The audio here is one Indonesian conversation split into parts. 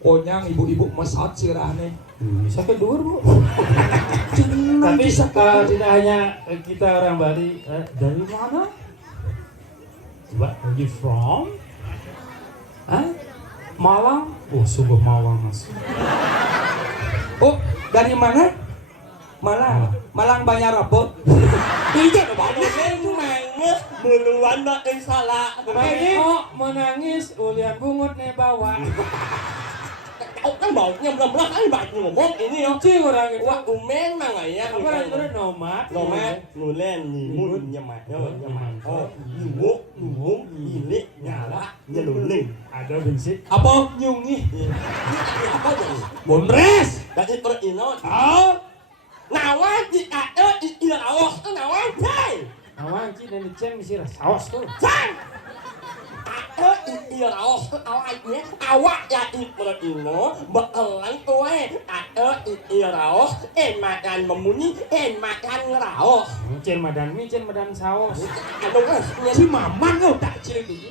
Konyang ibu-ibu mesot sirahnya. Bisa kedur bu. Tapi Kalau tidak hanya kita orang Bali, dari mana? Where are you from? Hah? Malang? Oh sungguh Malang mas. oh dari mana? Malang. Malang banyak rapot. Iya, banyak mangga duluan mak salah. Oh menangis, ulian bungut nih bawa. Kau kan baunya belah-belah kan banyak ngomong ini ya. Cing orang itu. Wah, umen mah nggak ya? Apa lagi itu nomad? Nomad, nulen, nimun, nyaman, nyaman. Oh, nyumuk, nyumung, ilik, nyala, nyeluling. Ada bensin. Apa nyungi? Apa tuh? Bonres. Dari perino. Oh, Nawan di ada di ilawas, nawan cai. Awan ci dan dicen misi saus tuh. Cai. Ada di ilawas, awaknya, awak ya di perino, bekelang tuwe. Ada di ilawas, makan memuni, makan ngeraos. Cen madan mie, cen madan saus. Aduh kan, si mamang kau tak cilik dulu.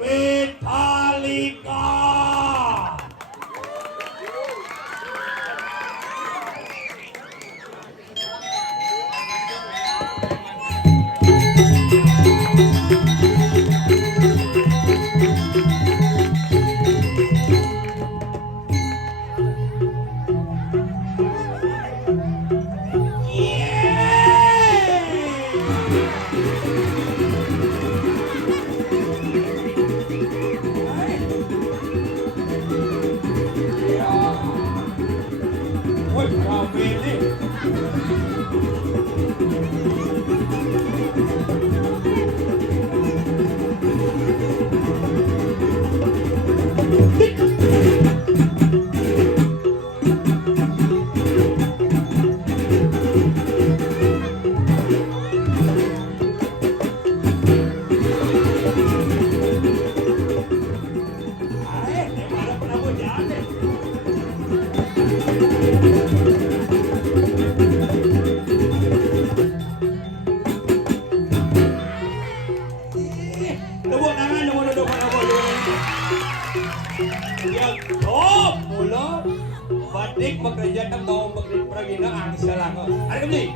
Metallica. Woi, rame nih. Tepuk tangan dong, duduk mana boleh. Ya, top, mula. Batik bekerja tak mau bekerja peragina angin salah kok. Ada kembali.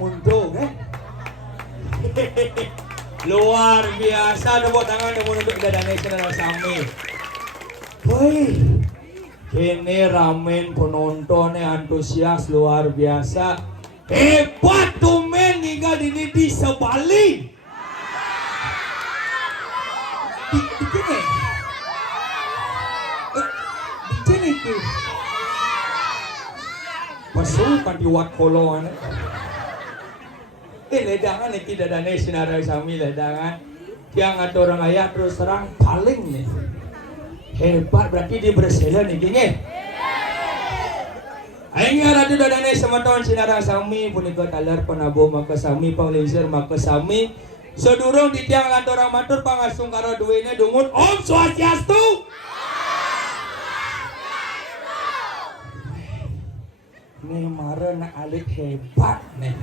Mundur, luar biasa, tepuk tangan yang untuk Dada Nasional Sami. Woi, ini ramen penontonnya antusias luar biasa. Hebat tuh men, tinggal ini di sebalik. Di sini tuh. Pasukan di Wat Kolongan. Ledangan nih kita dan Nasional Sami ledangan. Yang ada orang ayat terus terang paling nih. Hebat berarti dia bersela nih gini. Aing radio dadane sama tahun sinarang sami punika taler penabo maka sami panglingsir maka sami sedurung di tiang lantorang matur pangasung karo duwene dungun Om Swastiastu. Nih mare na alik hebat nih.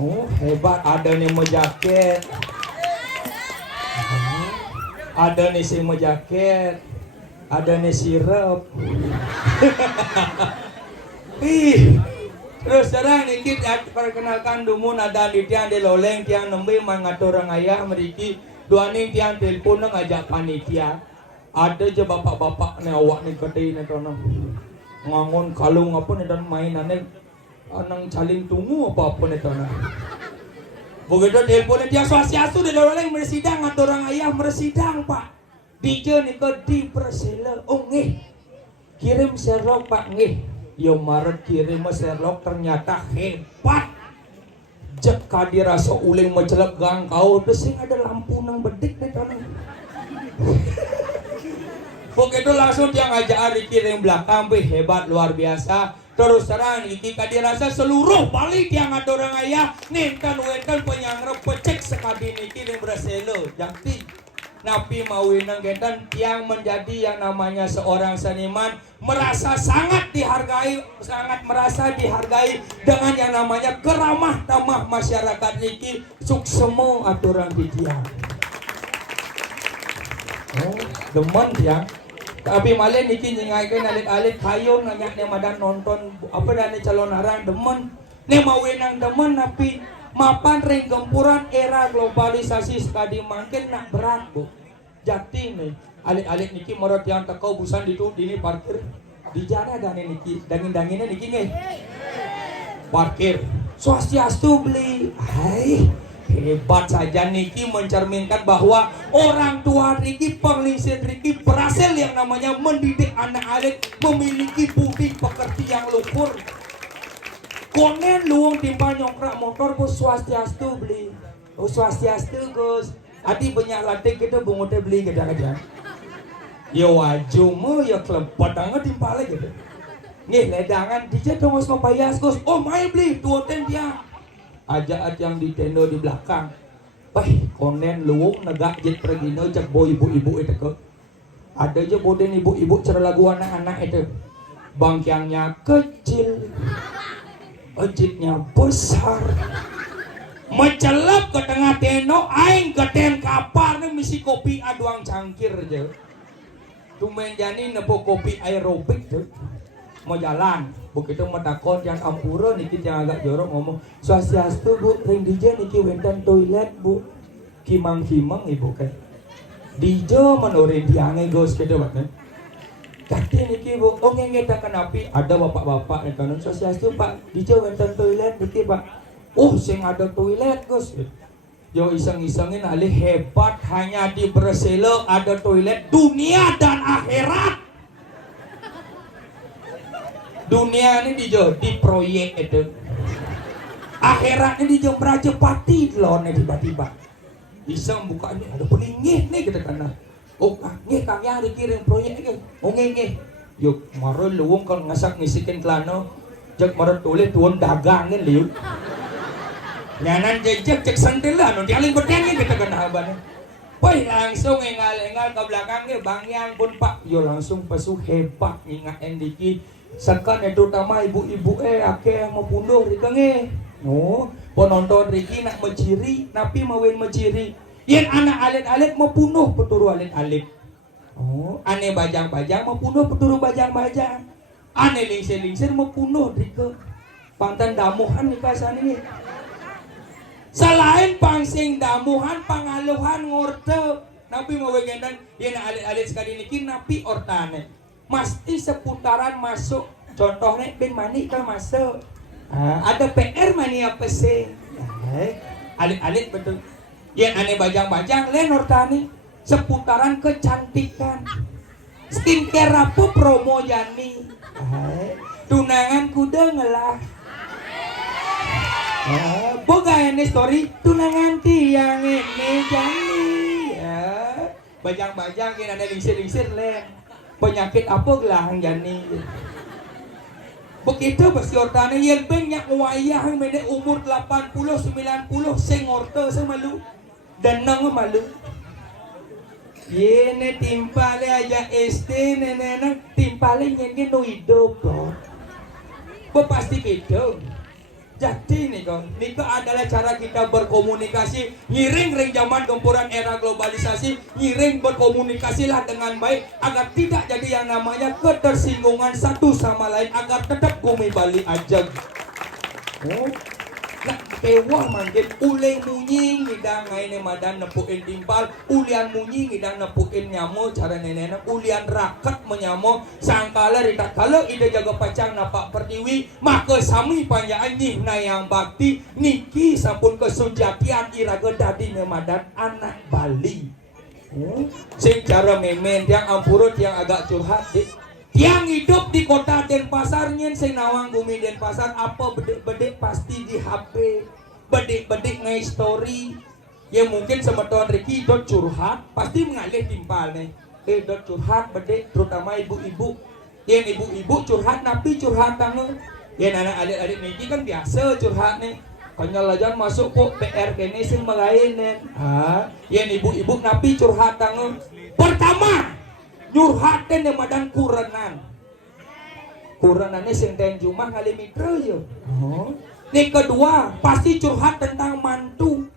Oh hebat, ada nih mau jaket. Ada nih si mau jaket. Ada nih sirup. Ih, terus sekarang niki perkenalkan dumun ada di tiang di loleng tiang nembe mangatur orang ayah meriki duaning tiang telepon ngajak panitia. Ada je bapak-bapak nih awak nih gede nih tono ngangon kalung apa nih dan mainannya anang caling tunggu apa nih tono. Begitu teleponnya tiang swastiastu di loleng bersidang ngatur orang ayah bersidang pak. DJ nih di persela, oh ngeh kirim Sherlock pak ngeh, yo Maret kirim Sherlock ternyata hebat. Jek kadirasa uling mencelak gang kau, desing ada lampu nang bedik nih tanah. Begitu langsung dia ngajak Ari kirim belakang, beh hebat luar biasa. Terus terang iki kadirasa seluruh balik yang ada orang ayah, nintan wentan penyangrep pecek sekali niki nih berselo, jadi. Napi mawinang getan yang menjadi yang namanya seorang seniman merasa sangat dihargai, sangat merasa dihargai dengan yang namanya keramah tamah masyarakat niki suksemo aturan didiang. Oh, demen ya. Tapi malah niki nyingaikeun alit-alit kayon nganya madan nonton apa dan calon arang demen. Ne mawinang demen napi mapan ring gempuran era globalisasi sekali makin nak berat bu. Jati nih alit-alit niki morot yang tekau busan di ini parkir di jana dan niki dangin-danginnya niki nih parkir swastiastu beli. Hai hebat saja niki mencerminkan bahwa orang tua Riki penglingsir Riki berhasil yang namanya mendidik anak alit memiliki budi pekerti yang luhur. Konen luang timbal nyongkrak motor bos swastiastu beli. Oh swastiastu Gus. Adi banyak latih kita bungutnya beli kadang-kadang. Ya wajumu ya kelepot banget timbal gitu. Nih ledangan DJ dong harus ngopayas Gus. Oh main beli tuoten dia. Ajak yang di tendo di belakang. Baik konen luang negak jet pergino cek boy ibu-ibu itu ke. Ada aja boden ibu-ibu cara lagu anak-anak itu. Bangkiangnya kecil. Ojitnya besar mencelap ke tengah teno aing ke ten kapar nih misi kopi aduang cangkir aja tumen jani nepo kopi aerobik tuh mau jalan begitu metakon yang ampura niki yang agak jorok ngomong swastiastu bu ring DJ niki wendan toilet bu kimang-kimang ibu kan DJ menorin diange gos gitu banget kaki niki bu, oh ngengeta kenapi ada bapak-bapak yang kanan swastiastu pak, DJ wenten toilet niki pak, sing ada toilet Gus, yo iseng-isengin alih hebat hanya di Breselo ada toilet dunia dan akhirat, dunia ini di proyek itu, akhirat ini di Rajapati loh nih tiba-tiba, iseng buka ini ada peningih nih kita kena. Oh, nge kang ya dikirim proyek ke. Oh nge. Yuk, maro luwung kan ngasak ngisikin klano. Jek maro tulis tuon dagangin liu. Nyanan jek sentil lah, no dialing bedengin kita kena haban. Woi langsung engal ke belakang ke Bang Yang pun Pak. Yo langsung pesu hebat ingat endiki. Sekan terutama ibu-ibu ake mau punduh rika nge. Oh, penonton Riki nak menciri, napi mawin menciri. Yang anak alit-alit mau punuh peturu alit-alit. Oh, ane bajang-bajang mau punuh peturu bajang-bajang. Ane lingsir-lingsir mau punuh rike. Pangtan damuhan nih kasan ini. Selain pangsing damuhan, pangaluhan ngorte. Napi mau wegendan, yang alit-alit sekali niki napi ortane. Mesti seputaran masuk. Contohnya ben mani kan masuk. Ada PR mani apa sih? Alit-alit betul. Yang aneh bajang-bajang lenor tani seputaran kecantikan skincare apa promo jani tunangan kuda ngelah boga ini story tunangan tiang ini jani bajang-bajang yang aneh lingsir-lingsir len penyakit apa gelang jani begitu besi ortane yang banyak wayah mede umur 80-90 sing orte semalu dan nang malu. Yene timpale aja SD nenek timpale nyengke no hidup bro. Pasti gitu. Jadi Niko adalah cara kita berkomunikasi, ngiring ring zaman gempuran era globalisasi, ngiring berkomunikasilah dengan baik agar tidak jadi yang namanya ketersinggungan satu sama lain, agar tetap bumi Bali aja. Oh, nak kewah mangkin uleng munying ngidang ngaine madan nepuin timpal, ulian munying ngidang nepuin nyamo cara nenek ulian rakat menyamo sangkala ritak kala ida jaga pacang napak pertiwi maka sami panjaan nyih na yang bakti niki sampun kesujatian iraga dadi madan anak Bali. Sing cara memen yang ampurut yang agak curhat yang hidup di kota Denpasar nyen sing nawang bumi Denpasar apa bedek-bedek pasti di HP, bedek-bedek ngai story. Ya mungkin semeton Ricky dot curhat pasti mengalih timpal nih. Dot curhat bedek terutama ibu-ibu. Yang ibu-ibu curhat napi curhat tangan. Ya anak adik-adik niki kan biasa curhat nih. Konyol aja masuk kok PR kene sing melain nih. Yang ibu-ibu napi curhat tangan. Pertama nyurhatin yang madan kurenannya sing ten jumah ngali mitra yo. Ini kedua pasti curhat tentang mantu.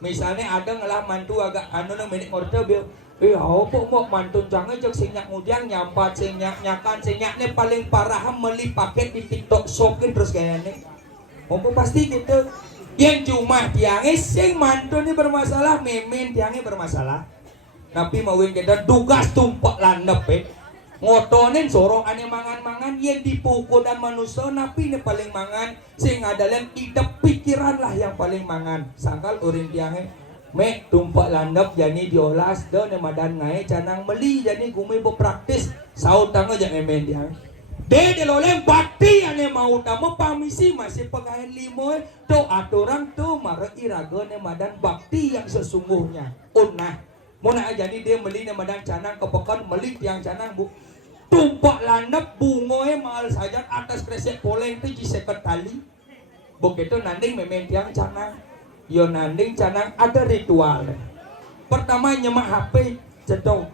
Misalnya ada ngelah mantu agak nang milik order bil. Apa mau mantu jangan jek sing nyak ngudiang nyampat sing nyakan sing nyakne paling parah meli paket di TikTok shokin terus kayaknya. Apa pasti gitu. Yang cuma tiangnya sing mantu ini bermasalah, memen tiangnya bermasalah. Tapi mawin kita tugas tumpak landep ngotonin sorong ane mangan-mangan yang dipukul dan manusia napi ini paling mangan sing adalah idep pikiran lah yang paling mangan sangkal urin tiangnya mek tumpak landep jadi diolas dan madan ngai canang meli jadi gumi berpraktis saut tangga jangan emen tiang deloleng bakti ane mau tamu pamisi masih pegawai limo do aturan tuh marah iraga ne madan bakti yang sesungguhnya unah Mona jadi dia meli namadang canang kepekan meli tiang canang bu tumpak landap bungoe mahal saja atas kresek poleng tu jiseket tali begitu nanding memen tiang canang yo nanding canang ada ritual pertama nyemak HP cedong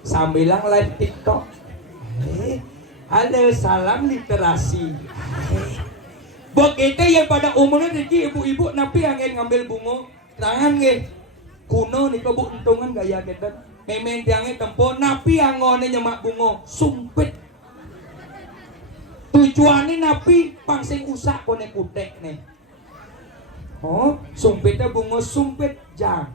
sambilang live TikTok halo salam literasi begitu yang pada umumnya jadi ibu-ibu napi angin ngambil bungo tangan nge kuno nih kebu entungan gaya kita memen tiangnya tempo napi angone nyemak bungo sumpit tujuannya napi pangsing usak kone kutek nih sumpitnya bungo sumpit jang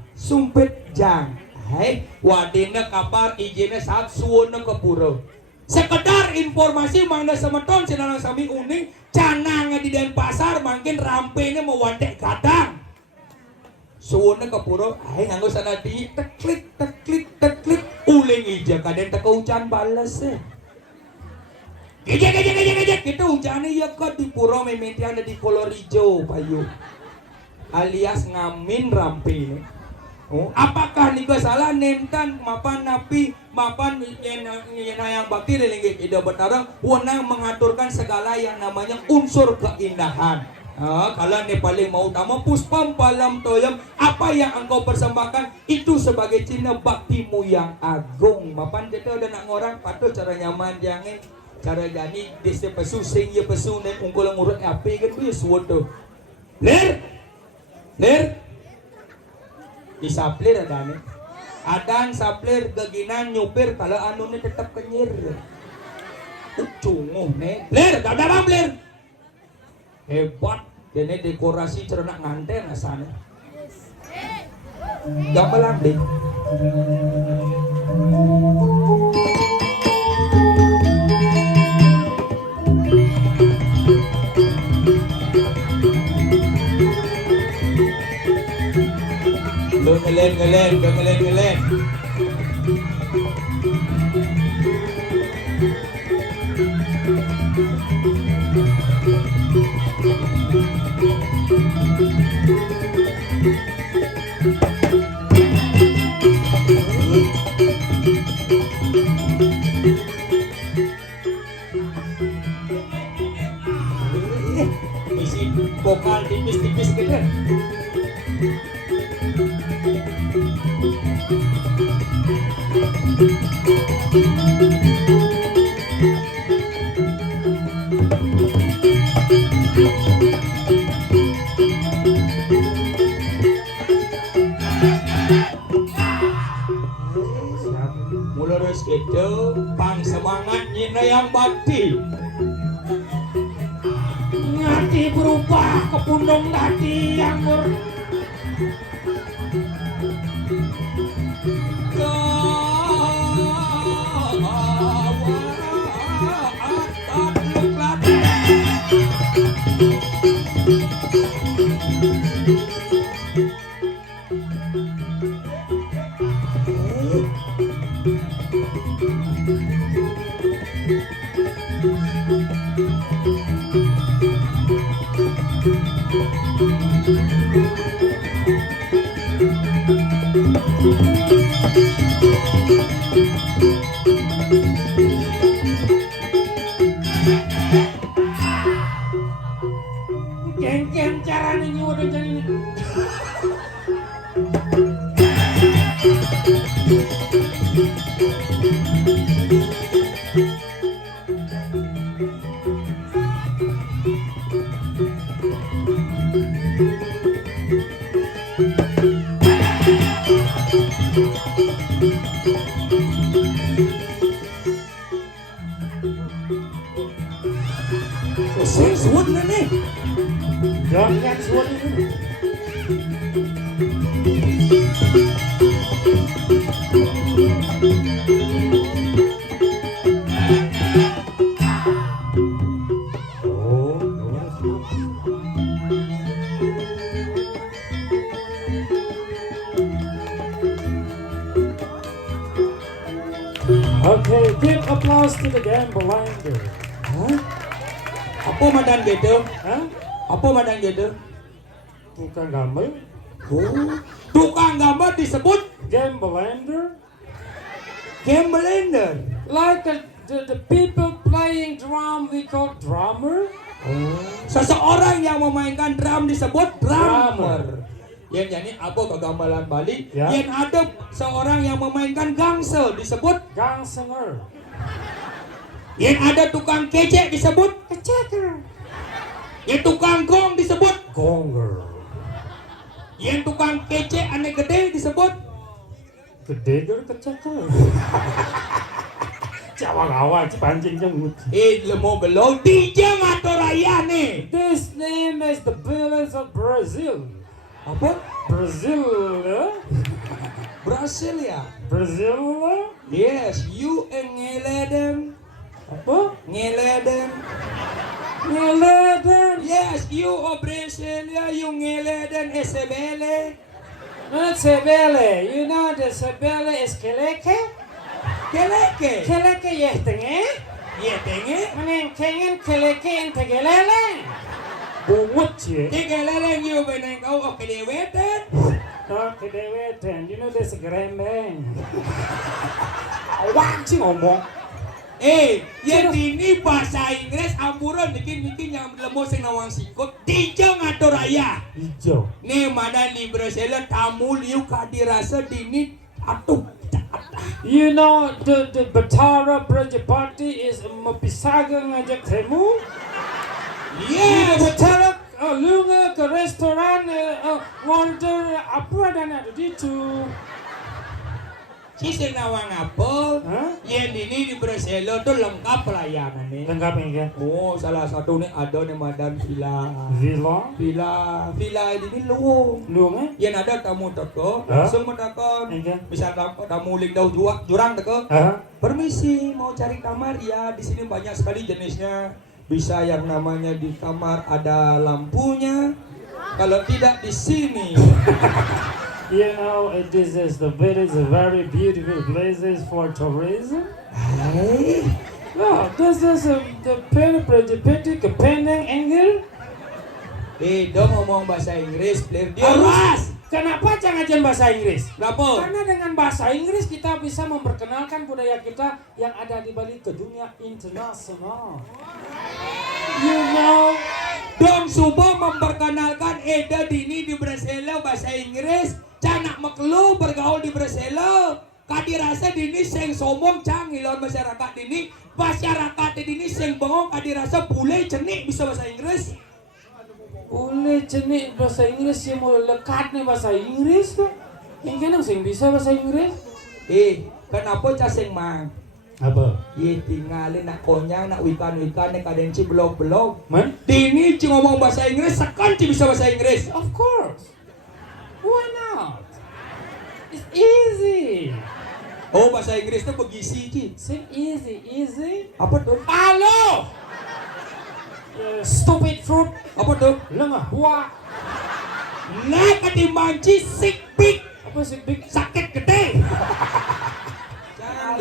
wadina kapar izinnya saat suwona ke pura sekedar informasi mangda semeton sinalang sami uning canangnya di Denpasar makin rampenya mau wadek kadang suwona ke pura, nganggo sana di teklik uling ija kaden teka hujan balas gejek kita hujannya ya ke di pura mementi ada di kolor hijau payu alias ngamin rampe apakah nika salah nentan mapan napi mapan yang bakti lagi ida bertarung wenang mengaturkan segala yang namanya unsur keindahan. Kalau ini paling mau utama puspam palam toyam apa yang engkau persembahkan itu sebagai cina baktimu yang agung mapan kita udah nak ngorang patut cara nyaman jangan cara jani desa pesu sing ya pesu nek ungkul ngurut api kan tu ya suatu ler disaplir ada nih adan saplir geginan nyupir kalau anu nih tetap kenyir cunguh nih ler dalam ler hebat ini dekorasi cernak nganten asana gambalan deh ngelen isi vokal tipis-tipis gitu. Itu pang semangat nyina yang bakti. Ngati berubah ke pundong tadi yang Geng-geng caranya nyuruh jadi Suwun na nih. jangan suara ini. Okay, give applause to the Gambelander. Hah? Apa madan gitu? Hah? Apa madan gitu? Tukang gambar? Oh, tukang gambar disebut Gambelander? game blender. Like the people playing drum, we call drummer. Seseorang yang memainkan drum disebut drummer. Drummer. Yang nyanyi apa kegambalan Bali? Ya. Yang ada seorang yang memainkan gangsel disebut. Gangsinger. Yang ada tukang kecek disebut. Keceker. Yang tukang gong disebut. Gonger. Yang tukang kecek aneh gede disebut. Gedeger keceker. Jawa kawan, pancing jenggut. Lemo belau DJ Matoraya nih. This name is the Village of Brazil. Apa? Brazil, eh? Brasil ya? Brazil, eh? Yes, you ngeleden. Apa? Ngeleden. Ngeleden. Yes, you of Brasilia, you ngeleden SBL. Not sebele. You know the sebele is keleke? Keleke. Keleke yehtenge? Iya tenge. Maning kengen keleke ente gelele. Bungut ye. Tiga-leleng you beneng kau of kedeweten. Oh, kedeweten. You know this grembeng. Awak sih ngomong. Yang ini bahasa Inggris amburan bikin yang lemo sing nawang sikut. Tiga ngatur raya. Hijau. Nih mana di Brasil tamu liu kadirasa dini atuh. You know the Batara Brajapati is mapisaga ngajak temu. Yes. Batara lu ke restoran order apa dan ada di situ. Si sing nawang apa? Hah? Yang ini di Brasil tuh lengkap pelayanan nih. Lengkap ya? Oh, salah satu nih ada nih Madan Villa. Villa ini lu. Lu nge? Yang ada tamu teko, Hah? langsung mendakan. Iya. Bisa tamu lingdau jurang teko. Hah? Permisi, mau cari kamar ya? Di sini banyak sekali jenisnya. Bisa yang namanya di kamar ada lampunya. Kalau tidak di sini. You know, this is the village, a very beautiful places for tourism. Hai. No, this is the Brajapati Kependang angle. Dong ngomong bahasa Inggris, player dia. Harus. Kenapa jangan bahasa Inggris? Kenapa? Karena dengan bahasa Inggris kita bisa memperkenalkan budaya kita yang ada di Bali ke dunia internasional. You know, Dong Subo memperkenalkan Eda Dini di Brasil bahasa Inggris. Canak maklu bergaul di Brasil. Kadirasa Dini sing somong cangilon masyarakat Dini. Masyarakat Dini sing bengong kadirasa bule cenik bisa bahasa Inggris. boleh jenik bahasa Inggris yang mau lekat nih bahasa Inggris tuh. Yang kena sing bisa bahasa Inggris. Kenapa cah sing mang? Apa? Ye tinggalin nak konyang, nak wikan-wikan, nak kadenci blog-blog. Man? Dini ci ngomong bahasa Inggris, sekan ci bisa bahasa Inggris. Of course. Why not? It's easy. Oh, bahasa Inggris tuh begisi ci. Say easy. Apa tuh? Halo. Stupid fruit. Apa tuh? Lengah. Wah. Nah, ketimbang ci sick big. Apa sih big? Sakit gede.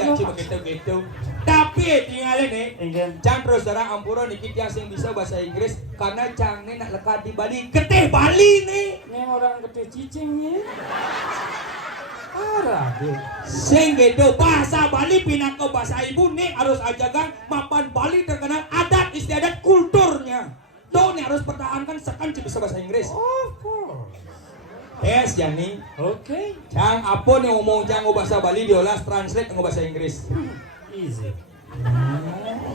Jangan ci begitu-gitu. Tapi tinggalin nih. Enggan. Jangan terus darah ampura niki tiang sing bisa bahasa Inggris karena Cang nih nak lekat di Bali. Getih Bali nih. Ini orang gede cicingnya. Parah dia. Sing gitu bahasa Bali pindah ke bahasa ibu nih harus ajakan mapan Bali terkenal adat istiadat kulturnya. Tuh nih harus pertahankan sekan ci bisa bahasa Inggris. Of course. Yes, Jani. Okay. Cang apa nih ngomong Cang bahasa Bali diolah translate ke bahasa Inggris. Easy.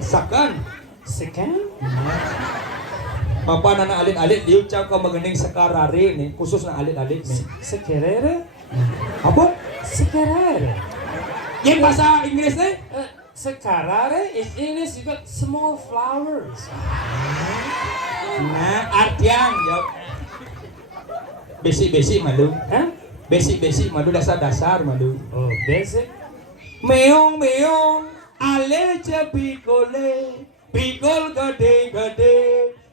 Sekan. Second. Mapan anak alit-alit diucap ke mengening sekarari nih khusus na alit-alit nih. Sekerere. Apa? Sekerere. Yang bahasa Inggris nih? Sekarare in English you got small flowers. Nah, artiang jawab. Basic malu. Hah? Basic malu dasar malu. Oh, basic. Meong ale cepikole, pikol gede,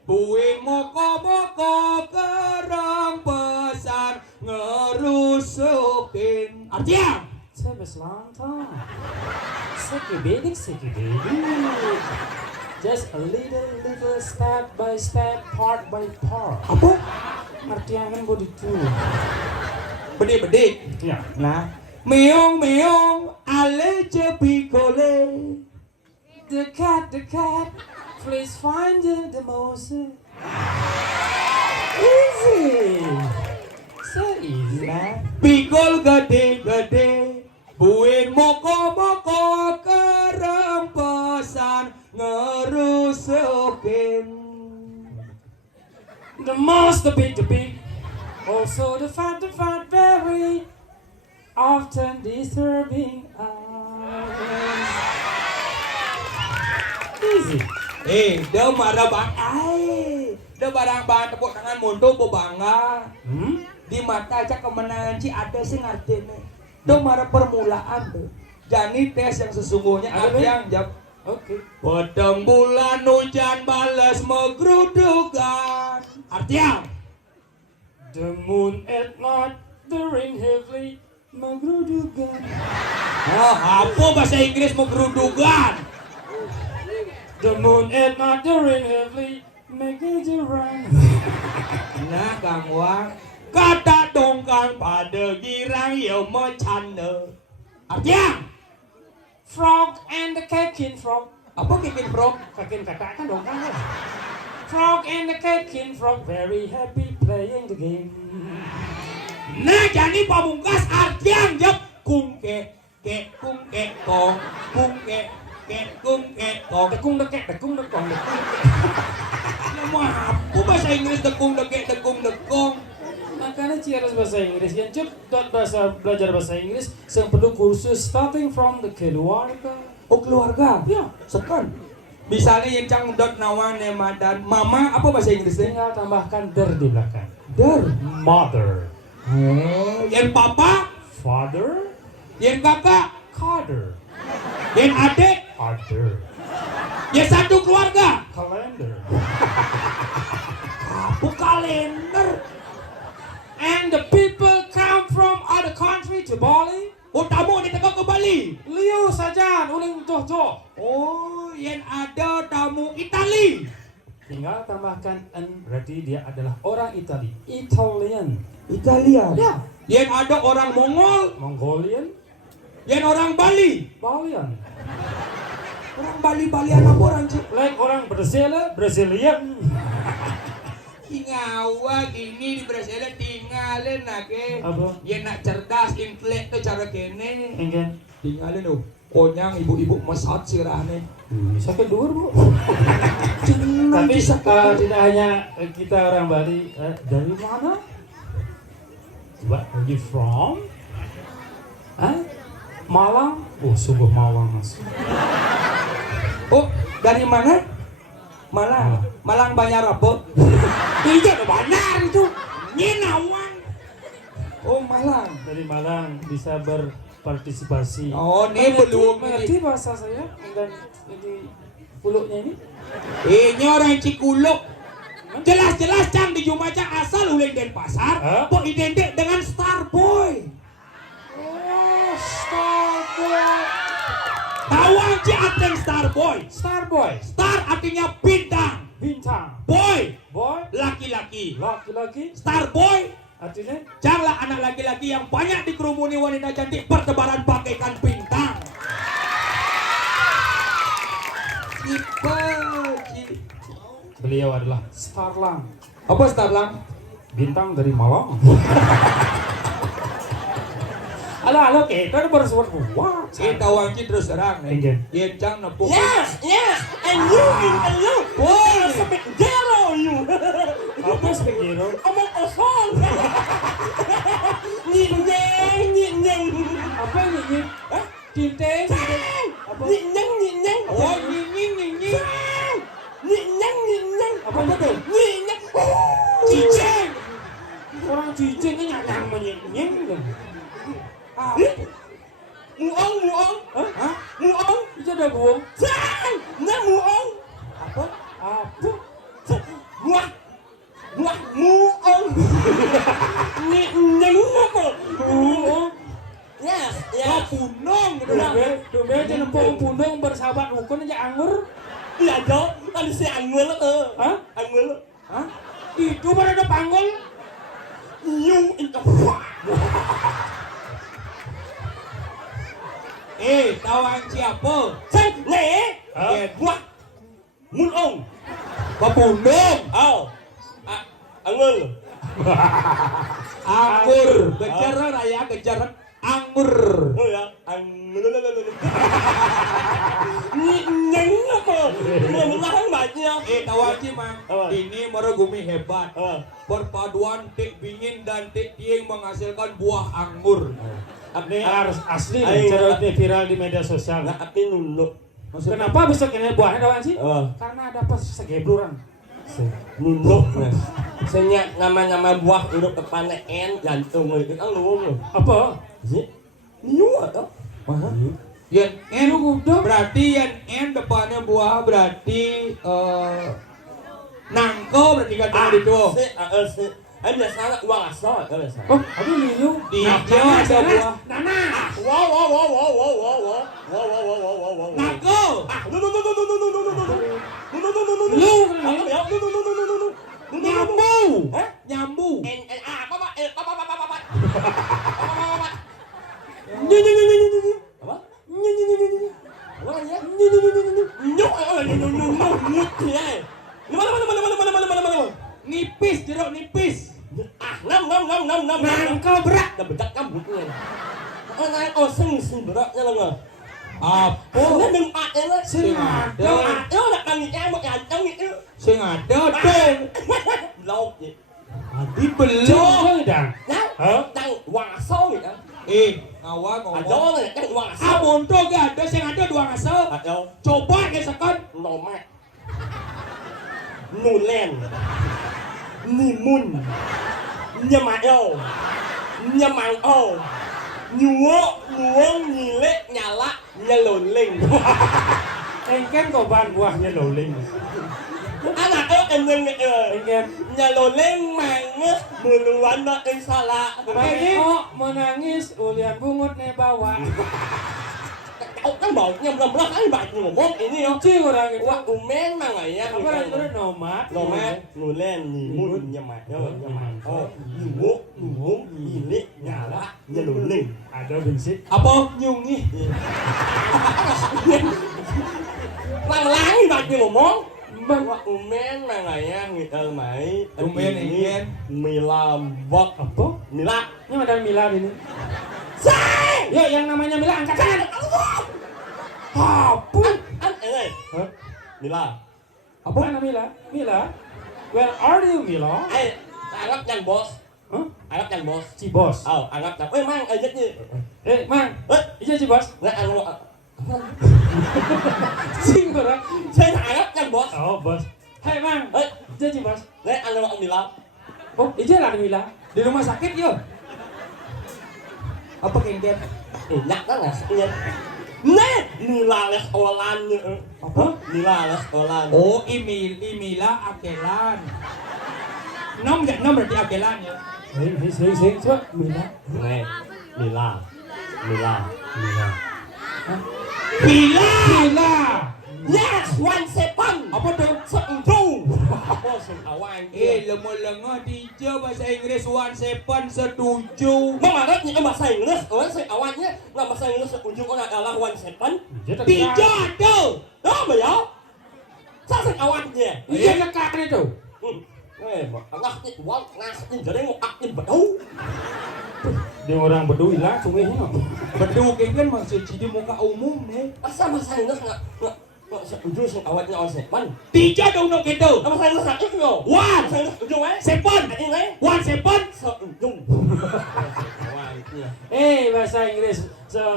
buing moko kerang besar ngerusukin. Artinya? Sebes lantang. Sekibedik. Just a little step by step, part by part. Apa? Artinya kan begitu. Bedik. Ya. Nah, meong ale cepikole. The cat, please find the mouse. Easy. So easy. Nah, pikol gede, buin moko kerang pesan ngerusukin. The mouse, the big, also the fat, very often disturbing us. Easy. Dia marah dia barang tepuk tangan mundur bangga. Di mata aja kemenangan ci ada sing artinya. Dia marah permulaan tuh. Jadi tes yang sesungguhnya Ada, yang jawab. Okay. Pedang bulan hujan balas megrudukan. Artinya The moon at night, the rain heavily, magrudugan. apa bahasa Inggris megrudukan? The moon at night, the rain heavily, make it rain. Nah, Kang Wang, kata dongkang pada girang yo mecana. Artinya Frog and the cakin frog. apa kikin frog? Kakin kakak kan dong kan. Frog and the cakin frog very happy playing the game. Nah, jadi pamungkas artian jawab kung ke kong kung ke kong. Dekung dekek, dekung dekong, dekung. Nama apa bahasa Inggris dekung dekong. Makanya Ci harus bahasa Inggris. Yang belajar bahasa Inggris, yang perlu kursus starting from the keluarga. Oh, keluarga. Ya, Sekan. Misalnya yang cang dot nawan madan mama apa bahasa Inggrisnya? tinggal tambahkan der di belakang. Der. Mother, Oh, yang papa, father, yang kakak, father, yang adik, other, yang satu keluarga. calendar. Apa kalender? And the people come from other country to Bali. Oh, tamu di tengah ke Bali. Liu saja, uling joh. Oh, yang ada tamu Itali. Tinggal tambahkan n, berarti dia adalah orang Itali. Italian. Italia. Ya. Yang ada orang Mongol, Mongolian. yang orang Bali. Balian. Orang Bali-Balian apa orang cik? Like orang Brazilian. Ngawa gini di Brazil tinggalin nake. Apa? Yang nak cerdas, intelek tuh cara kene. Enggan. Tinggalin tuh. Konyang ibu-ibu mesat sirahnya. Sakit dur, Bu. Jangan Tapi sakit. tidak hanya kita orang Bali, dari mana? Where are you from? Hah? Malang, sungguh Malang mas. Oh, dari mana? Malang. Malang Banjar apa? Itu ada benar itu. Nyinawan. Oh, Malang. Dari Malang bisa berpartisipasi. Oh, ini belum Mengerti ini. bahasa saya dan ini puluknya ini. Ini orang Cikuluk. Jelas-jelas Cang di Jumaja asal uling Denpasar. Hah? Kok identik dengan Starboy? Oh, Starboy. Tahu aja artinya Starboy. Starboy. Star artinya bintang. Bintang. Boy, Boy. laki-laki. Laki-laki. Starboy, Artinya? janganlah anak laki-laki yang banyak dikerumuni wanita cantik bertebaran bagaikan bintang. Beliau adalah Starlang. Apa Starlang? Bintang dari Malang. Halo, kita baru sebut wah. Kita wangi terus terang nih. Ingin. Yen Cang nepuk. Yes, and you. Boy. Sampai zero you. Apa sepegiro? Omong kosong. Nyinyeng. Apa ini? Hah? Cinteng. Apa? Nyinyeng. Oh, nying. Nyinyeng. Apa itu? Nyinyeng. Cicing. Orang cicing ini nyanyang menyinyeng. Ah, Muong. hah? Muong. Itu ada buang. Sang. Nah muong. Apa? Apa? Muah. Muong. Nyinyeng apa? Buang. Yes. Kapunong gitu. Dumbe aja nempung pundung bersahabat rukun aja anggur. Iya dong, kan si Angul Hah? Angul. Hah? Itu pada ada panggul. You in the Tawang siapa? Sang ne. Hah? Muah. Muong. Kapunong. Oh. Angul. Anggur. Kejar raya, kejar anggur. Oh ya, Angul. Nyinyeng apa? Mulahan banyak. Tawang Mang. Apa? Ini meragumi hebat. Apa? Perpaduan tik bingin dan tik tieng menghasilkan buah anggur. Api Harus asli Aing. cara ini viral di media sosial. nggak api nunduk. Kenapa bisa kena buahnya doang sih? Oh. Karena ada apa segebluran. Nunduk. Senyak nama-nama buah urut kepala N jantung itu kan lu. Apa? Sih. Niu atau? Yen N udah. berarti yen N depannya buah berarti nangko berarti kan tadi itu. Si. Biasanya uang asal biasa. Oh, apa liu? Di Jawa ada buah Nana. Wow. nangko. Nyambu. Hah? Nyambu. Apa? Apa? Apa ya? Mana? Nipis, jeruk nipis. Nam. Nangko berat. Bedak kabutnya. Oh, sing beratnya lah. Apa? Nang ada. Sing ada. Nak kami mau ganteng itu. Sing ada dong. Lauk ni. Tadi belum. Jauh dah. Nah, Hah? nang waso ni kan. Ngawak Ada ngomong. ni nang waso. Amonto gak ada sing ada dua ngaso. Ada Coba gesekan. nomak. Nulen. Nimun. Nyamayo. Nyamangao. Nyuong nyilek nyala nyaloling. Engken kau bahan buahnya loling. Anak eneng Engken. nyaloling manges buluan nak salah. Oh, menangis ulian bungut nih bawa. Kau kan baunya belah-belah kan banyak ngomong ini yo. Cing orang itu. Wah, umen mah nggak ya? Apa lagi itu nomad? Nomad, nulen, nimun, nyamayo, nyamayo, nyuwuk, nyilek, nyala, nyeluling. Ada bingsit. Apa nyungi? Lang-lang banyak ngomong. Wah, umen mah nggak ya? Ngital mai. Umen ingin. Milabak. Apa? Milak. Ini ada Mila ini. Say! Yuk, yang namanya Mila angkat tangan. Apa? Ini. Hah? Mila. Apa nama Mila? Mila? Where are you, Mila? Tanggap yang bos. Hah? anggap yang bos. Cibos. Anggap yang, mang, aja nih. Mang, iya Cibos. Nah, Sing orang. saya anggap yang bos. Oh, bos. Hai Mang, iya Cibos. Nah, anggap bilang. Oh, iya lah bilang. Di rumah sakit yo. Apa kengken? Nhắc đó là nhân. Nè, nila les olan nữa. Apa? Nila les olan. Oh, Imila Akelan. Nom berarti Akelan ya. Sing, coba Mila. Nè, nila. Nila. Bila. Yes, 1 Apa tuh? Seujung. Apa sing awal Lengo-lengo DJ bahasa Inggris 17 setuju. Mengarut những bahasa Inggris, orang sing awalnya là bahasa Inggris seujung orang adalah 17. Tiga tuh. Đó mà ya. Sao sing awalnya? Iya kakak itu. Ngah ni wal ngah ni jadi ngak ni betul. Dia orang berdui lah, sungai ini. Bedu kengken maksud di muka umum nih. Asal bahasa Inggris ngak seujung sing awalnya orang 7. Tiga dong dong gitu. Bahasa Inggris ngak itu yo. One. Bahasa Inggris seujung eh. Seven. Ini 17. seujung. Awalnya. Bahasa Inggris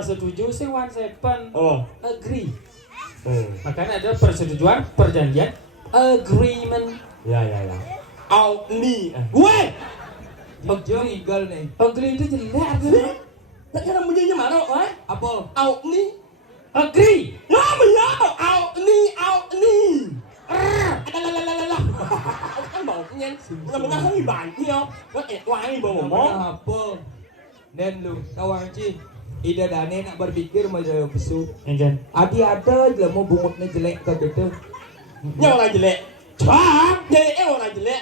setuju sing 17. Oh. Agree. Makanya ada persetujuan, perjanjian, agreement. Ya. Au ni. Weh. DJ Eagle nih. Agree itu jelek artinya. Tak kira bunyinya mana, eh? Apa? Au ni. Agree. Ya, ya. Au ni. Kan bảo nhân là mình đang hơi bản nhiều có thể quay bờ một món Apa? Dan lu kawan Ci. Ida Dane nak berpikir macam besuk. Enjan. Adi ada je mau bungutnya jelek ke gitu. nhưng mà jelek Cak. jelek em là jelek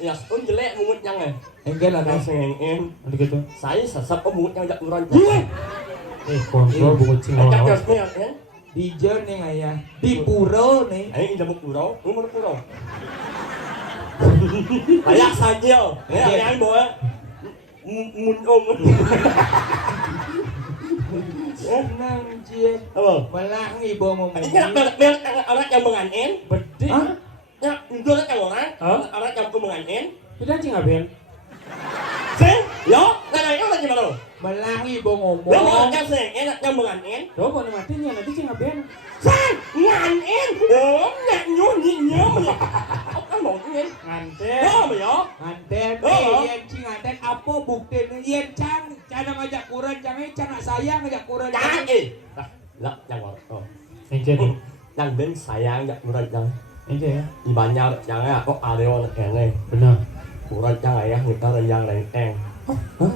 ya pun jelek mungut yang này Enggak lah đang nas. seng em Ada gitu. saya sasap có mungut yang jatuh ron Kontrol bungut sing chắc lawan. chắn nghe em Di Jen nih ayah. Di Puro nih. ấy giờ một củ đó muốn một củ đó phải lắc sai nhiều thế là nghe anh bố á muốn ôm Senang Cie. Malang ibu mau anh cái đặc anak yang menganen Bedi. Hah? ya itu anak yang orang Hah? anak yang menganen Tidak cing aben. sen yo này nó là gì mà đâu Malang ibu nếu mà ngomong. yang seng enak yang menganen Lo boleh matinya nanti cing aben. Sang ngàn em ốm nhạc nhớ nhớ mà anh một cái em Nganten. đó mà nhớ Nganten, Yen Ci nganten apa buktinya Yen Cang, Cang ngajak kuran, Cangnya Cang nak sayang ngajak kuran. jangan lah jangan Enjan. yang ben sayang jak murah yang Enjan ya. ibaratnya jangan kok ada orang yang Benar. murah jangan ya người ta là yang này em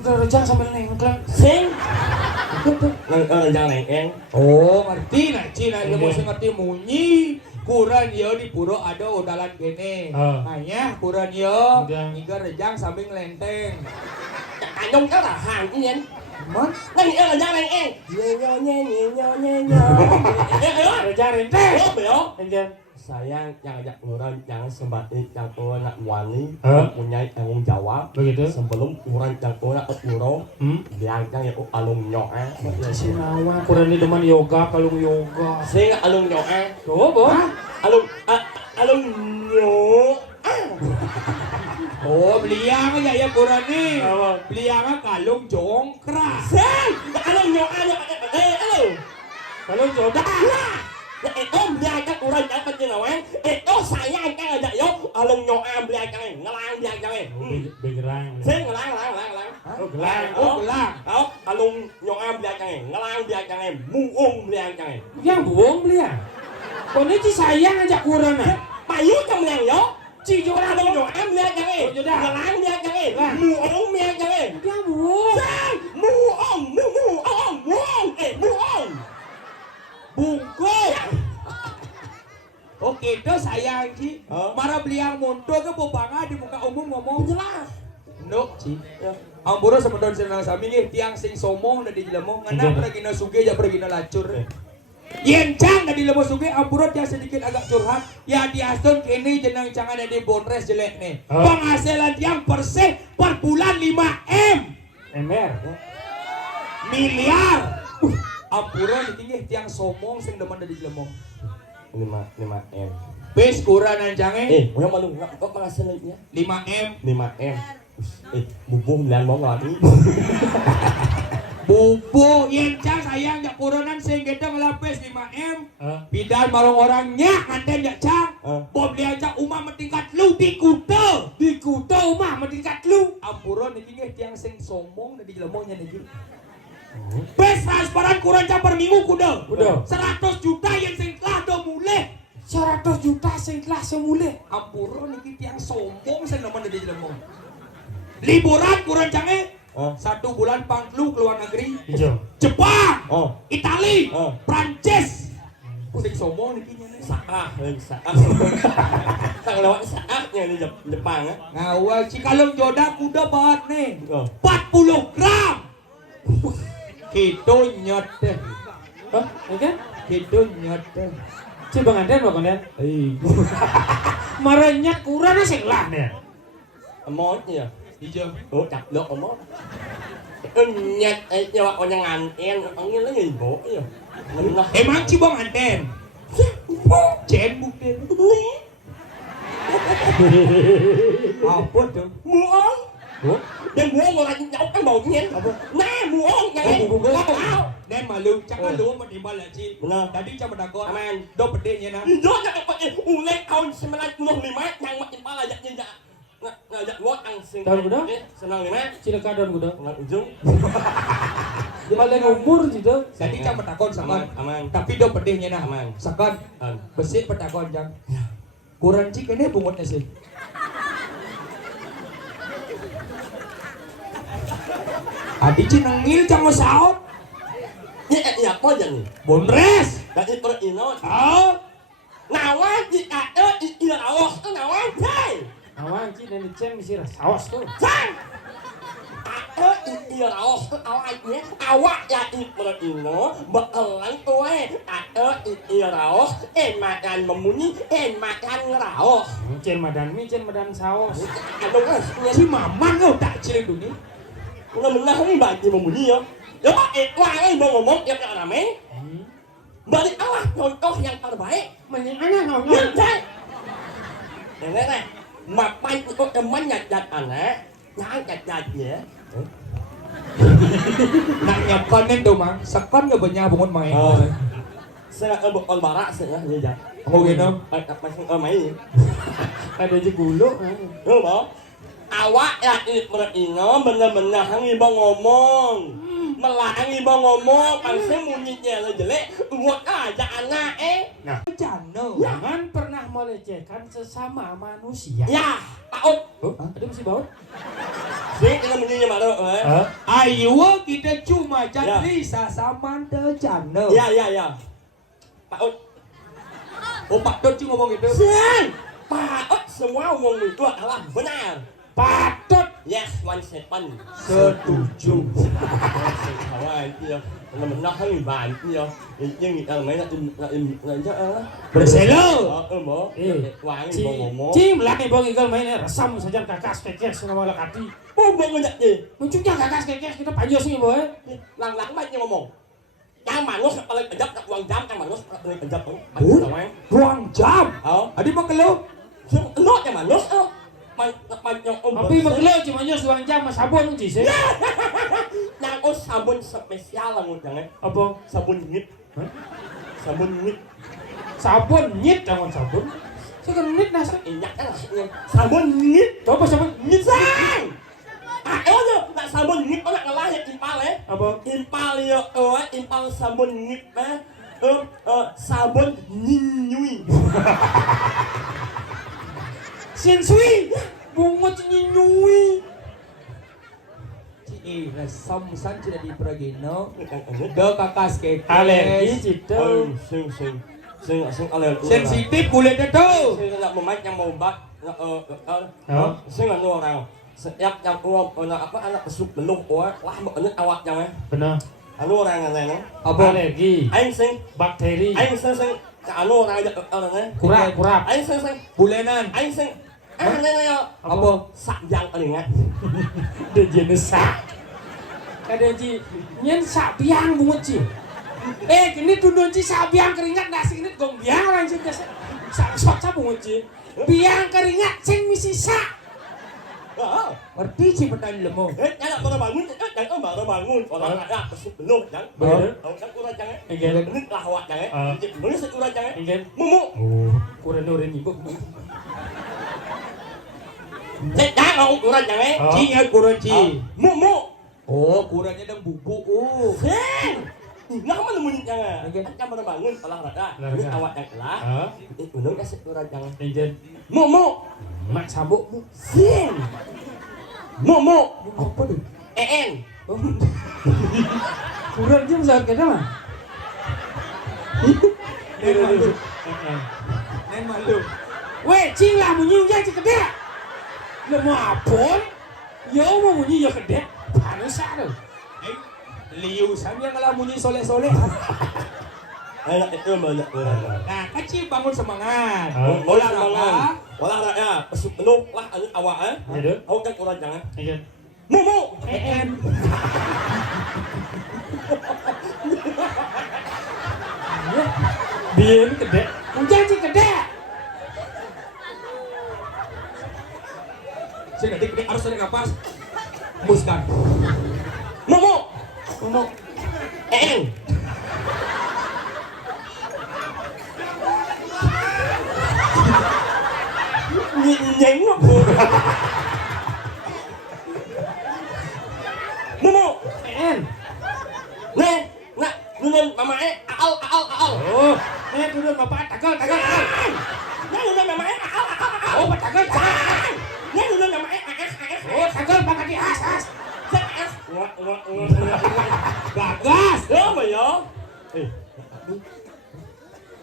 Rejang sambil nengklang. sen người yang này em Oh, ngerti nak Ci, nak ilmu sing ngerti munyi. Kuran yo di puro ada udalan kene. Ayah kuran yo, iga rejang sambil ngelenteng. anh đông các là hàng cái nhân Mas, này em là yang này em nhớ Rejang renteng. đó mà nhớ Enjan. sayang jangan jak murah jangan sembati yang tua nak wani Hah? mempunyai tanggung jawab Begitu. sebelum orang yang tua nak euro biar jangan yang alung nyok Sinawa kurang di teman yoga kalung yoga. saya alung nyok Tuh, Bo. alung nyok oh beliang aja ya kuran nih. Apa? Beliang kalung jongkrak. saya alung nyok alung Kalung jodoh. ôm biar các orang yang penting lawan itu sayang kan ada yo alung nyok biar jangan ngelang biar jangan Begerang. saya ngelang Oh, gelang. Oh belang. alung nyok biar jangan ngelang biar jangan muung biar jangan Yang buang beli ya. Kau ini ci sayang aja kurang ah. Bayu trong làng gió Ci Chúng ta đông nhỏ em lên chẳng em Ủa, đó. Là láng lên chẳng em Mù ống lên chẳng em Yang buang. Mù ống Mù ống Bungkus. Oke, itu sayang Ci. Marah beliang monto ke bopanga di muka umum ngomong. Jelas No, Ci. Ampura sementon senang sami nggih tiang sing somong da dijelemong ngana pergi na suge ja pergi na lacur. Yen Cang da dilemo suge ampura dia sedikit agak curhat. Ya di Aston kene jenang cangan di bonres jelek nih. Penghasilan tiang persih per bulan 5 M. Ember. Miliar. Ampura ditinggi tiang somong sing demen da dijelemong. 5 M Bes kurang jange Udah malu Kok penghasilannya 5 M 5 M Bubung bilang mau lagi. Bubu, yang sayang jak kuronan sing kita ngelapis 5M. Bidan marong orangnya nganten jak cang. Bom dia jak umah mentingkat lu di kuda. Di kuda umah meningkat lu. Ampuron niki nggih tiang sing sombong dan dijelemongnya niki. Bes transparan kurang jam per minggu kuda. Kuda. 100 juta yang sing telah do mulai. 100 juta sing kelas semule. Ampuron niki tiang sombong sing nemen di jelemong. Liburan kurang cange. 1 bulan panglu ke luar negeri. Hijau. Jepang, Oh. Itali, Oh. Prancis. Sing sombong niki nya. Saah. Tak lewat saahnya di Jepang. Ngawal cikalong joda kuda banget nih. Oh. 40 gram. Gitu nyet deh. Hah? Oke? Gitu nyet deh. Si Bang Anden Bang Anden. Marahnya kurang sing lah nih. Emotnya. Hijau. Oh, cặp được emot. Nhật ấy cho bạn con nganten, ông như lấy gì bộ vậy? Mình nó Emang cibong anten. Cen bukti. Apa tuh? muôn. Đừng mua mà lại nhậu cái bột nha. Nè muôn vậy. Tao. Dan malu, cakap lu mau di mana sih? Benar. Tadi cuma dakon. Aman. Do pedenya na. Đó là các bạn ulet tahun 95 yang makin pala jak jak. Jak buat ang sing. Tahun berapa? 95. Cilaka dan kuda. Nggak ujung. Paling umur gitu. Tadi cuma dakon sakon. Aman. Tapi do pedenya na. Aman. Sakon. Besi pedakon jang. Kurang cik ini bungutnya sih. Adi cinengil cang saut. Dạ dạ có dần. Bonres. Đã đi có ino. Ah. Nào á chị à ơ chị nào nào á thế. Awan ci dan cem sih saus tuh. Sang. Ơ chị nào áo anh nhé. Awak ya ino ino beelang tuh. Ơ chị nào makan memuni makan rau. Cen madan saus. Đúng rồi. Si maman kau tak cilik dunia. Udah menang nih bagi memuni ya. Ya wah mau ngomong ya kan rame. Balik Allah contoh yang terbaik. Menyenangkan ngomong. Nhân này mà bay có cái máy nhặt anak nhai nhặt gì á. Nak nyapkan nen tuh mang. Sakon gak banyak bungut main. Saya on barak saya như vậy. Ngô gini. Mấy gì? Ada je gulu. Đúng không? Awak ya ino bener-bener hangi bang ngomong. Melangi bang ngomong, pasti munyinya lo jelek. Buat aja anak Nah, Cano. jangan pernah melecehkan sesama manusia. Ya, taut. Ada masih baut? Sih kita munyinya mana? Ayo kita cuma jadi sasaman te Cano. Ya. Taut. Oh Pak Dot cuma ngomong gitu. Sih. Taut semua ngomong itu adalah benar. Patut. Yes, 1 second. Setuju. Hawaii kia là mình nói hơi vài kia nhưng mấy là chắc Berselo. bố quảng Ci, bố mố ci melani bang igal mainnya resam saja kakas kekes sama malah kati. bố bố nhận gì Mencuknya kakas kekes kita panjang sih boy. lằng bao nhiêu mà mồm Yang manus paling kejap tak uang jam yang manus paling kejap tuh. Ruang jam. Oh. Adi makelo. Lo yang manus oh. Yang Tapi makelo cuma nyos uang jam mas sabun sih sih. Yang oh sabun spesial lah ngutangnya. Apa? Sabun ngit. Sabun ngit. Sabun nyit jangan sabun. Sekarang nyit nasa. Inyak kan sabun ngit. Coba sabun Ngit sang. Ah, nya nak sabun ngit nak ngalah ya impal ya. apa? Impal yo impal sabun ngit sabun nyinyui. Sensui bungut nyinyui. Resam san tidak di Pragino. Do kakas kekes. Alergi cita. Sing alergi. Sensitif kulitnya tuh. Sing nak memaik yang mau obat. Sing anu orang. Setiap yang uang anak besuk belum lah bener awaknya Benar. anu orang yang Apa? Alergi. aing sing Bakteri. aing sing anu orang Kurap. aing sing Bulenan. aing sing ya Apa? sak yang keringat Ada jenis sak. Ada ji nyen sak biang bungut ci. Kini tundun ci sak biang keringat nasi ini gong biang orang ci sak sok bungut ci. Biang keringat sing misi sak. Ngerti sih pertanyaan lemo. Jangan baru bangun, jangan baru bangun. Orang ada belum, jangan. Jangan kurang jangan. Ini lawak jangan. Ini sekurang jangan. Mumu. Oh, kurang orang ibu. Jangan kurang jangan. Ci ya kurang ci. Mumu. Oh, kurangnya dan bubuk. Oh. Nah, mana munyi jangan. Jangan baru bangun olahraga. Ini awak yang kelah. Ini gunung kasih kurang jangan. Mumu. Mak sabuk mu. Sin. Mumu. Apa tuh? En. Kurang jam saat kita mah. Nen malu. Nen malu. Weh, cing lah munyi aja gede. Lemo apon. Yo mau munyi yo gede. Panas ada. Liu samnya ngelamunyi soleh-soleh. Anak itu banyak kurang. Nah, kecil bangun semangat. Olahraga. Olahraga. Pesuk penuh lah ini awak. Awak kan kurang jangan. Mumu. En. Biar gede. Hujan sih gede. Sini gede harus ada kapas. Buskan. Mumu. Mau En. Nhánh Mumu. en. Nè, nè, lên mà mày ao. Oh, turun bapak takal. Nè lên mà mày ao. Oh, takal. Nè lên mà mày Oh, takal bapak di as. Gagas. Đó mày nhớ.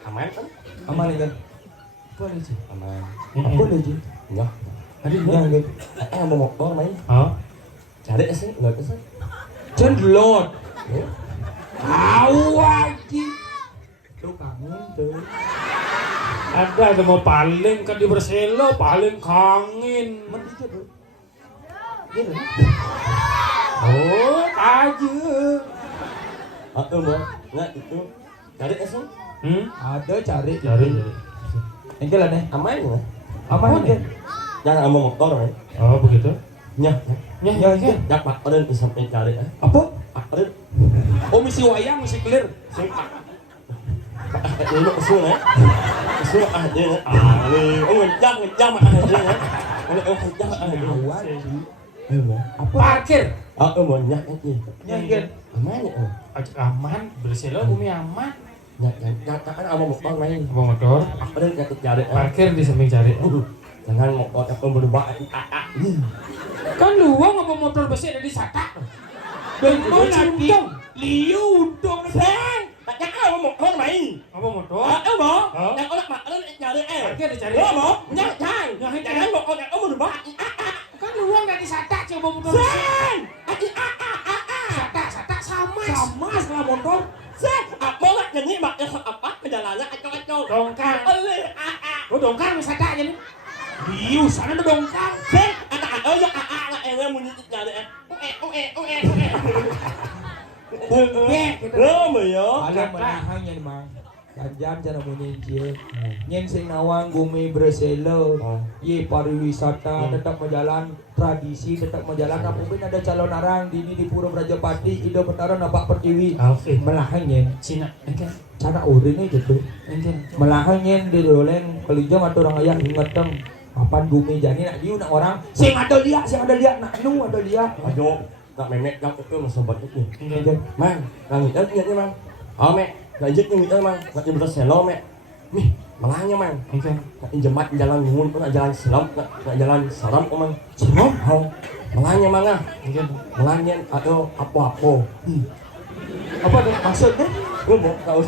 Aman kan? Aman kan? Apa ni sih? Aman. Apa nih Ji? Ya. Ada Ya gitu. Mau motor mấy? Hah? Cari sih, nggak bisa. Cendelot. Awaji. Tuh kangen tuh. Ada mau paling kan di Berselo paling kangen. Mendikit tuh. Oh, aja. Mau nggak itu? Cari sih. Ada cari. Cari. Engkel aneh. Aman nggak? Aman engkel. Jangan mau motor mấy. Oh, begitu. Nhá. Ya, engkel. Yak Pak Orden bisa cari Apa? Pak Orden. Oh misi wayang, misi clear. Sing Pak. Ini nó xuống đấy. Xuống đây này. Ông ngejam mà đây này. Ông ngejam đây. Awaji. Apa? Parkir. Mau nyak gì? Ya engkel. Aman ya? Aman, Berselo bumi aman. Nyak kan mau motor mấy. Bawa motor, Pak Orden nyak cari. parkir di samping cari. Jangan motor yang berubah. Kan luang apa motor besi ada di Sata. Dan mana di Liu untung Sen, jangan mau motor mấy. Apa motor? Mau? Yang orang Pak Orden cari Parkir dicari. Mau? Jangan motor yang berubah. Kan luang ada di Sata coba motor besi. Sen, Sata sama. sama setelah motor. Sen, mau lah jadi mak yang apa perjalanan acok-acok. Dongkang. Oh, dongkang di Sata aja nih. Liu sana ada dongkang. Sen, anak lah yang mau nyari mày nhớ. Alam menahan yan mang. Janjam cara menyingkir. Nyen sing nawang bumi Berselo. Ye pariwisata tetap menjalan tradisi, tetap menjalan apapun ada calon arang di Pura Brajapati, Ido Petara Napak Pertiwi. Oke. Melahan nyen. Cina, engke. Cara urinnya gitu. Engke. Melahan nyen di doleng kelijong atau orang ayah ngetem. Papan bumi jani nak diu nak orang. Sing ada liat nak nu ada liat. Ayo, tak memek jauh itu masih banyak nih. Engke. Mang, kang itu niatnya mang. Mek, lanjut nih itu mang. Nggak jemput selo mek. Nih, malahnya mang. Engke. Nggak jembat jalan ngun, nggak jalan selam, nggak jalan salam kok mang. Seram? Oh, malahnya mang ah. Engke. Malahnya atau apa-apa. Apa tuh maksudnya? Gue mau tahu.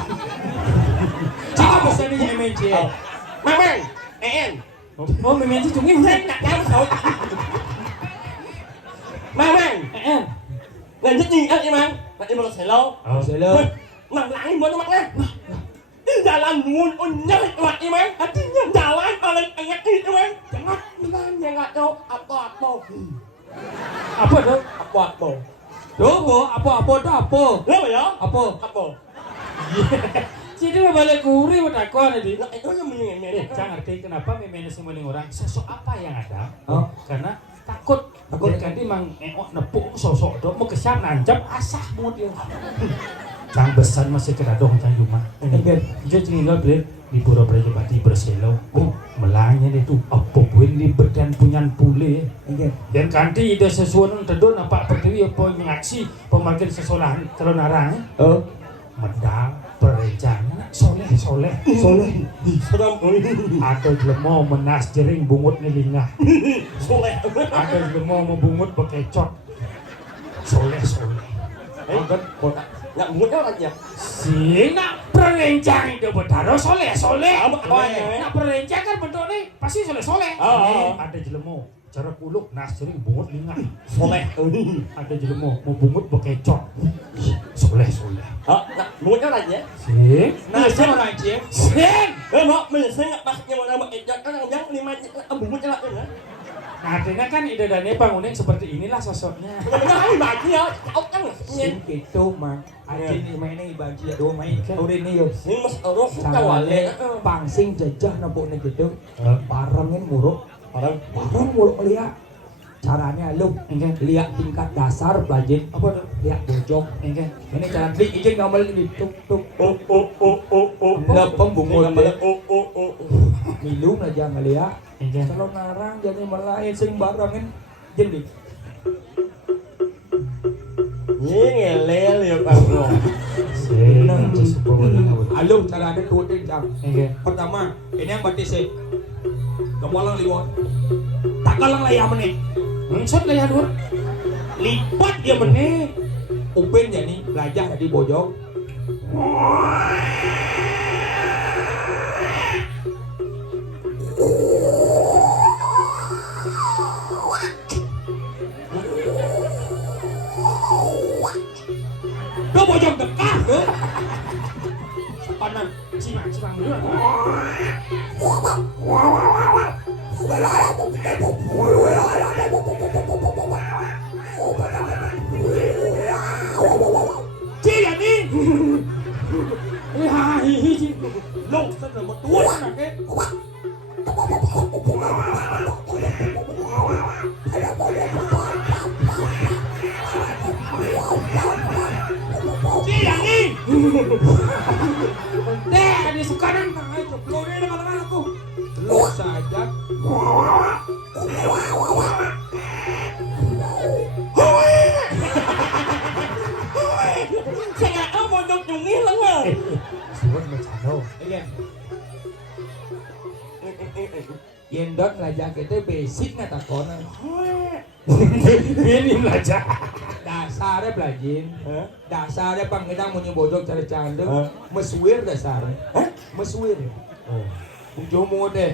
Cakap bahasa ini MNC. Mang, en. Oh, memenci cungi udah. Sen, nggak tahu. Mang. Lanjut nih, mang. Nggak jemput selo. Oh, Selo. Mang lain mana mang ah? Jalan ngun unyah mak imang. Artinya jalan paling enak itu mang. Jangan nanya nggak tahu apa-apa. apa tuh? Apa-apa. Dobo, apa-apa tuh apa? Lo ya? Apa? Apa? Jadi mau balik kuri udah takon tadi. Nah, itu yang menyenangkan. Jangan ngerti kenapa memenuhi semua orang. Sosok apa yang ada? Oh. Karena takut ganti mang eok nepuk sosok dok mau kesiap nancap asah banget ya cang besan masih kedadong cang rumah Enggak. dia tinggal beli di pura Brajapati berselo melanya dia tuh apa buin di bedan punyan pule Enggak. dan kanti ide sesuatu tedon apa pertiwi apa ngaksi pemarkir sesolahan kalau narang Oh, medal perencanaan soleh soleh. Serem atau jelemo menas jering bungut ngelingah soleh. atau jelemo mau bungut bekecot soleh Kan kota nggak mudah aja. si nak perencang itu betaro soleh Apa nak perencang kan bentuknya pasti soleh ada jelemo cara kuluk nas jering bungut lingah Soleh. ada jelemo mau bungut bekecot soleh Nggak mudah aja. sing Nah, siapa aja? sing Mak misalnya pas yang nama ejak kan yang 5 bumbu celak kan. artinya kan ide dan bangunin seperti inilah sosoknya Benar ini bagi ya. Kan Sing gitu mah. Aja nih mainnya bagi do main. Udah nih yo. ini mas roh Cawale pangsing jejah nepukne gitu. Barengin muruk. Orang Bareng muruk liat. Caranya lu lihat tingkat dasar budget apa tuh? Lihat bojok. Ini cara klik izin gambar ini tuk tuk. Lepem bungut deh. Minum aja ngeliat. Kalau narang jadi melayan sing barengin jadi. ini ngelel ya Pak Bro. Halo, cara ada dua jam. Pertama, ini yang batis sih. Kepalang liwat. Tak kalang layar meneh. Maksud layar dur Lipat dia meneh. Upin jadi belajar di bojok. Do bojok dekat ke. panan cimang dulu Chi là đi. Hi hi chi. Lột thật là một tuốt là cái. Chi là đi. Deh, dia suka dan tangan itu. Lo ini dengan aku. Lo saja. Saya nggak mau dong nyungin lah nggak. Suruh bercanda. Iya. Yendot ngajak itu basic nggak takonan. Ini belajar. Dasarnya belajar. Dasarnya pang kita mau nyebodok cara canda. Meswir dasarnya. Meswir. Ujung deh.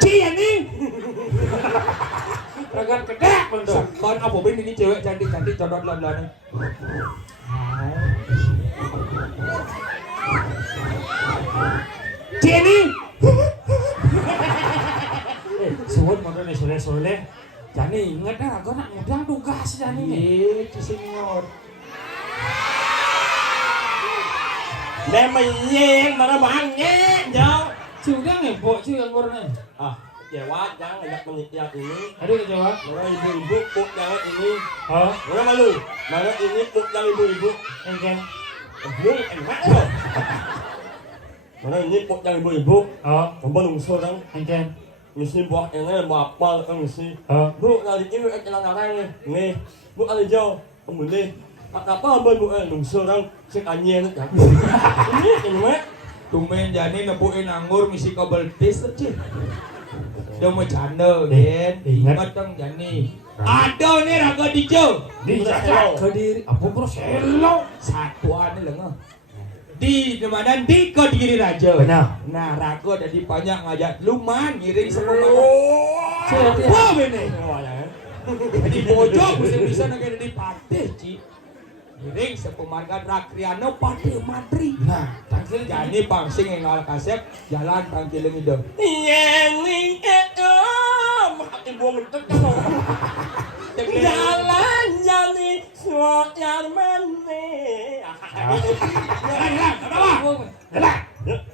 Cia nih. Ragan kedek bentuk. Kon apa ben ini cewek cantik-cantik codot lon-lon. Cia nih. Suwun mau nih soleh. Jani inget dah, aku nak mudang tugas Jani nih. Itu senior. Đem mày nhang mà nó bằng nhé nhau. Ciu dia ngepok ciu yang korang. Ya wat jangan ngajak menikah ini. Ada yang jawab? Mana ibu-ibu puk jangan ini. Oh, Mana malu? Mana ini puk jangan ibu-ibu. engken. Mung enak loh. Mana ini puk jangan ibu-ibu. Oh, Kamu nungso dong. engken. Mesti buat ini bapak kan mesti. Oh, Bu kali ini jalan orang nih. Nih, bu ada jauh. Kamu nih. Apa bu nungso dong. Sing anjing kan. Ini mah. Tumen jani nepuin anggur misi kabel tis aja. Dia mau canda, Gen. Ingat dong jani. Ada nih raga dijo. di jaga Kediri. Apa bro selo? Satuan nih lengan. Di mana di Kediri Raja. Benar. Nah raga ada di banyak ngajak luman ngiring semua mana. Siapa dia? Wah ini. Di pojok bisa negara di Patih Ci. Ngiring sepemarga Rakriano Patih Madri. Nah, tangkil Jadi pangsing yang ngal kasep jalan tangkiling hidup. Yang ini mati buang itu kan. จังเลย Jalan jadi suara mana. Kenapa?